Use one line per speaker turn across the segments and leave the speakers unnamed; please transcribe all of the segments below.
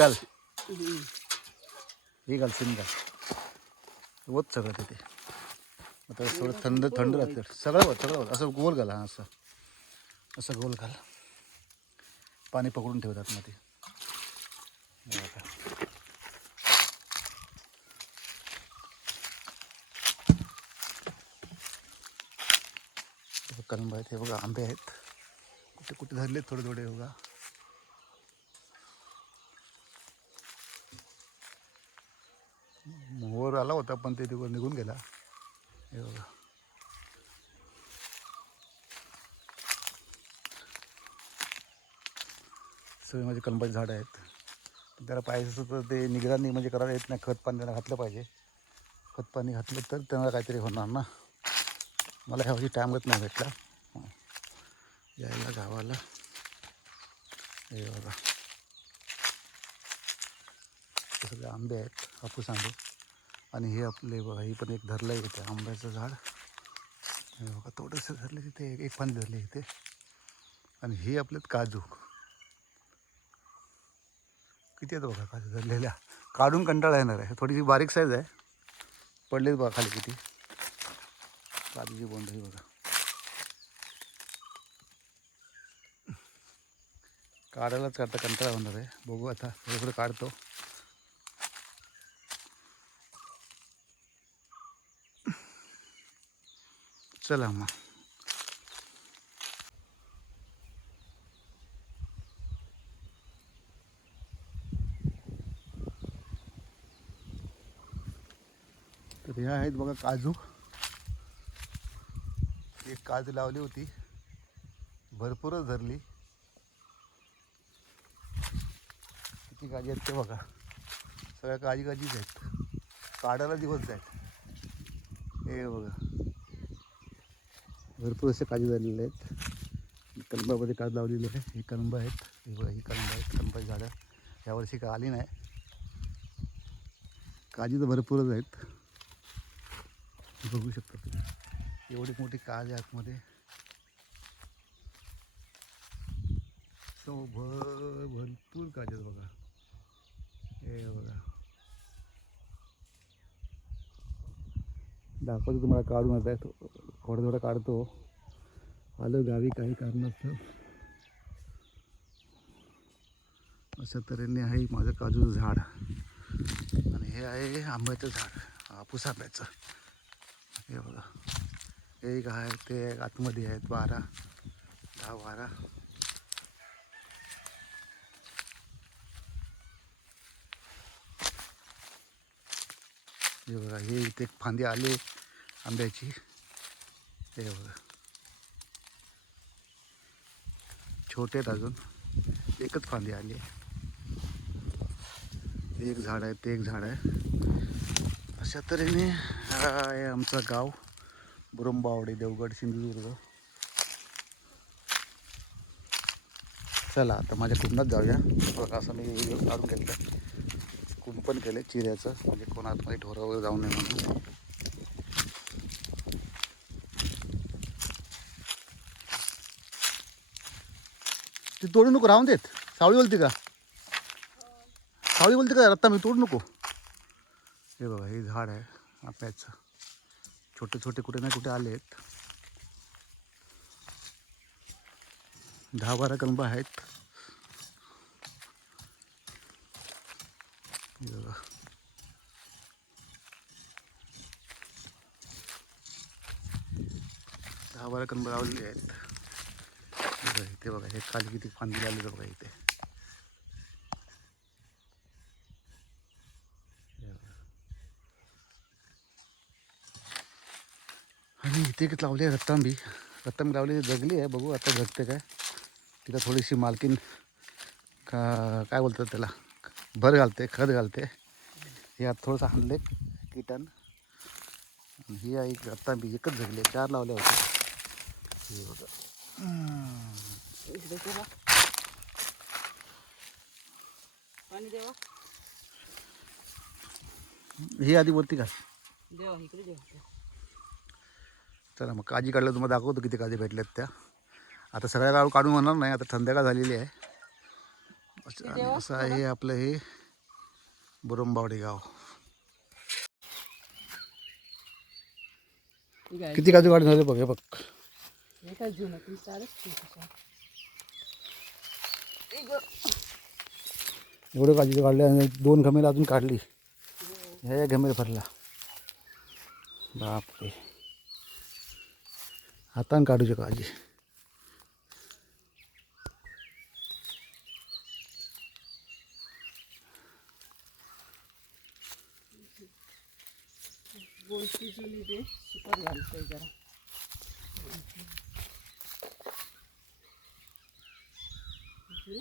चल. हे घाल सिम घाल होत सगळं तिथे. आता थोडं थंड थंड राहते सगळं होत सगळं होत. असं गोल घाला असं. असं गोल घाल. पाणी पकडून ठेवतात मग ते बघा. कलंब आहेत हे बघा आंबे आहेत. कुठे कुठे धरले थोडे थोडे हे बघा. आला होता पण ते तिकडे निघून गेला. हे बघा. सगळे माझे कलंबाचे झाडं आहेत. पण त्याला पाहिजे असं तर ते निगराणी म्हणजे करायला येत नाही. खत पाणी त्यांना घातलं पाहिजे. खत पाणी घातलं तर त्यांना काहीतरी होणार ना. मला ह्यावर्षी टाईमच नाही भेटला. यायला गावाला. हे बघा. सगळे आंबे आहेत हापूस आंबे. आणि हे आपले बघा ही पण एक धरलं आहे इथे आंब्याचं झाड. हे बघा थोडंसं धरलं तिथे एक- एक पाणी धरले इथे. आणि हे आपलेत काजू. किती आहेत बघा काजू धरलेल्या? काढून कंटाळा येणार आहे. थोडीशी बारीक साईज आहे. पडलेच बघा खाली किती. काजूची बोंड ही बघा. काढायलाच काढता कंटाळा होणार आहे. बघू आता थोडं थोडं काढतो. चला मग. तर ह्या आहेत बघा काजू. एक काजू लावली होती. भरपूरच धरली. किती काजी आहेत ते बघा. सगळ्या काजी काजीच आहेत. काढायला दिवस जायत. हे बघा. भरपूर असे काजू झालेले आहेत. कलंबामध्ये काजू लावलेले आहे ही कलंब आहेत. हे बघा ही कलंब आहेत. कलंबाची झाडं. यावर्षी काय आली नाही. काजू तर भरपूरच आहेत. बघू शकता तुम्ही. एवढी मोठी काज आहे आतमध्ये. सो भर भरपूर काजू आहेत बघा. हे बघा. दाखवतो तुम्हाला काढून आता थोडं थोडं काढतो. आलो गावी काही कारणास्तव. अशा तऱ्हेने आहे माझं काजूचं झाड. आणि हे आहे आंब्याचं झाड. हापूस आंब्याचं. हे बघा. एक आहे ते आतमध्ये आहेत बारा. दहा बारा. हे बघा हे इथे फांदी आले आंब्याची. हे बघा. छोटे आहेत अजून. एकच फांदी आली एक झाड आहे ते एक झाड आहे. अशा तऱ्हेने हा आहे आमचं गाव. बुरंबावडे देवगड सिंधुदुर्ग. चला आता माझ्या कुंडात जाऊया. बघा असं मी व्हिडिओ काढून घेतलं. कुंपण केलं चिऱ्याचं. म्हणजे कोण आतमध्ये ढोरावर जाऊ नये म्हणून. ते तोडू नको राहून देत. सावळी बोलते का? सावळी बोलते का? रत्ता मी तोडू नको. हे बघा हे झाड आहे आप्याचं छोटे छोटे कुठे ना कुठे आले आहेत. दहा बारा कलंब आहेत. हे बघा. दहा बारा कलंब लावलेले आहेत. बघा इथे बघा हे खाली किती फांदी आले बघा इथे. आणि इथे एक लावली आहे रत्तांबी. रत्तांबी लावली जगली आहे बघू आता जगते काय. तिला थोडीशी मालकीन का काय बोलतात त्याला भर घालते खत घालते. हे आता थोडंसं आणले किटन आणि ही आहे एक रत्तांबी एकच जगली आहे चार लावल्या होत्या. हे बघा.
इकडे ठेवा पाणी देवा.
ही आधी वरती का
देवा इकडे देवा.
चला मग काजी काढलं तुम्हाला दाखवतो किती काजी भेटल्यात त्या. आता सगळ्या गाव काढून होणार नाही आता संध्याकाळ झालेली आहे. असं आहे आपलं हे बुरंबावडी गाव. किती काजू काढून झाले बघ हे बघ. एवढे काजू काढले आणि दोन घमेला अजून काढली. ह्या घमेला भरला. बापरे. हातान काढूचे
घालतोय जरा.
हे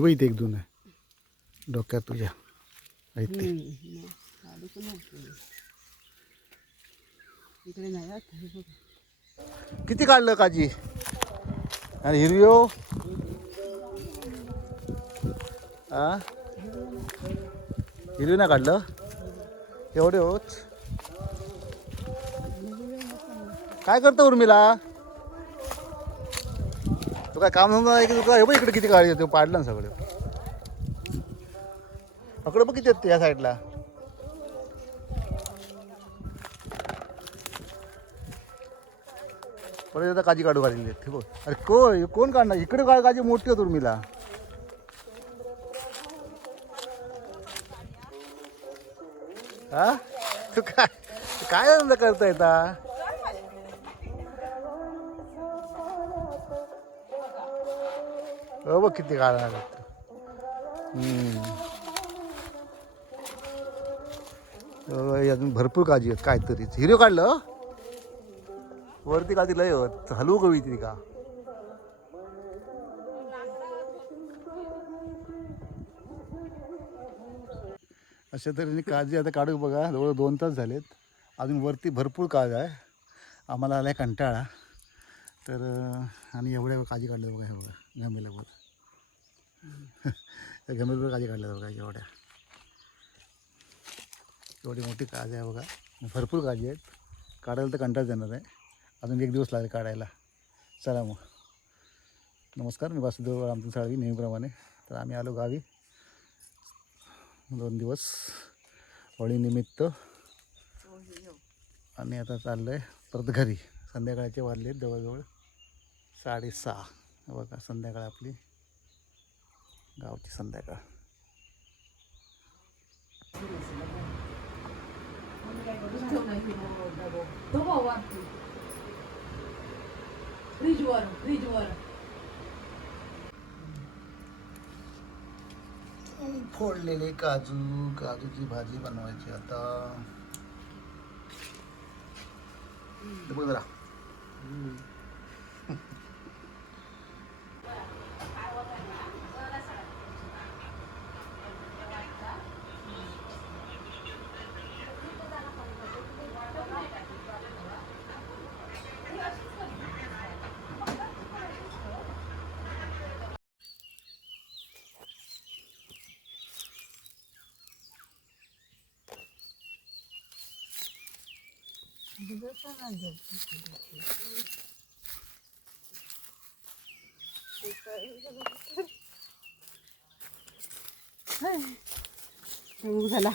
बघ इथे एक दोन आहे डोक्यात तुझ्या। आहेत ते।
हे
किती काढलं काजी? आणि हिरव्यो आ? हिरवी ना काढलं? एवढे होत. काय करतो उर्मिला? तू काय काम धंदा नाही की तुला? हे बघ इकडे किती काळजी येते पाडलं ना सगळं. अकडे बघ किती येते या साईडला परत आता काजी काढू काढलेली देत अरे कोण? कोण काढणार? इकडे काळ काजी मोठी होत उर्मिला. हा? तू काय काय धंदा करता येता हो बघ किती काढणार हो, अजून भरपूर काळजी आहेत काहीतरी हिरो काढलं हो? वरती का लय होत हलवू कवी ती का? अशा तऱ्हेने काळजी आता काढू बघा. जवळ दोन तास झालेत. अजून वरती भरपूर काळ आहे. आम्हाला आला आहे कंटाळा. तर आणि एवढ्या काळजी काढल्या बघा हे बघा. गमेला बघा त्या गंभीरवर काळजी काढल्या बघा एवढ्या. एवढी मोठी काळजी आहे बघा. भरपूर काळजी आहेत. काढायला तर कंटाळा येणार आहे. अजून एक दिवस लागेल काढायला. चला मग. नमस्कार. मी वासुदेव आमचं साळवी नेहमीप्रमाणे. तर आम्ही आलो गावी. दोन दिवस होळीनिमित्त. आणि आता चाललं आहे परत घरी. संध्याकाळचे वाजले जवळजवळ साडेसहा. बघा संध्याकाळ आपली. गावची संध्याकाळ.
फ्रीजवर फ्रीजवर
फोडलेले काजू काजूची भाजी बनवायची आता. बघ जरा.
झाला.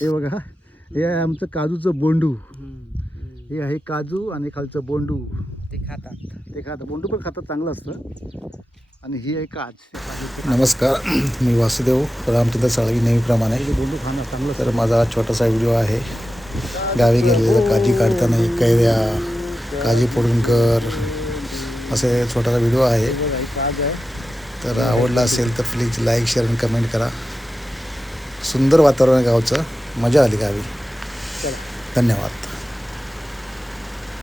हे बघा हे. आहे आमचं काजूचं बोंडू. हे आहे काजू आणि खालचं बोंडू.
ते खातात.
ते खातं बोंडू पण खातात चांगलं असतं. आणि ही आहे काज. नमस्कार मी वासुदेव रामचंद्र साळवी नेहमीप्रमाणे. बोंडू खाणं चांगलं तर माझा छोटासा व्हिडिओ आहे. गावी गेलेलं काजी काढताना कैऱ्या काजी पोडूनकर असे छोटासा व्हिडिओ आहे. तर आवडला असेल तर प्लीज लाईक शेअर आणि कमेंट करा. सुंदर वातावरण आहे गावचं. मजा आली गावी. धन्यवाद.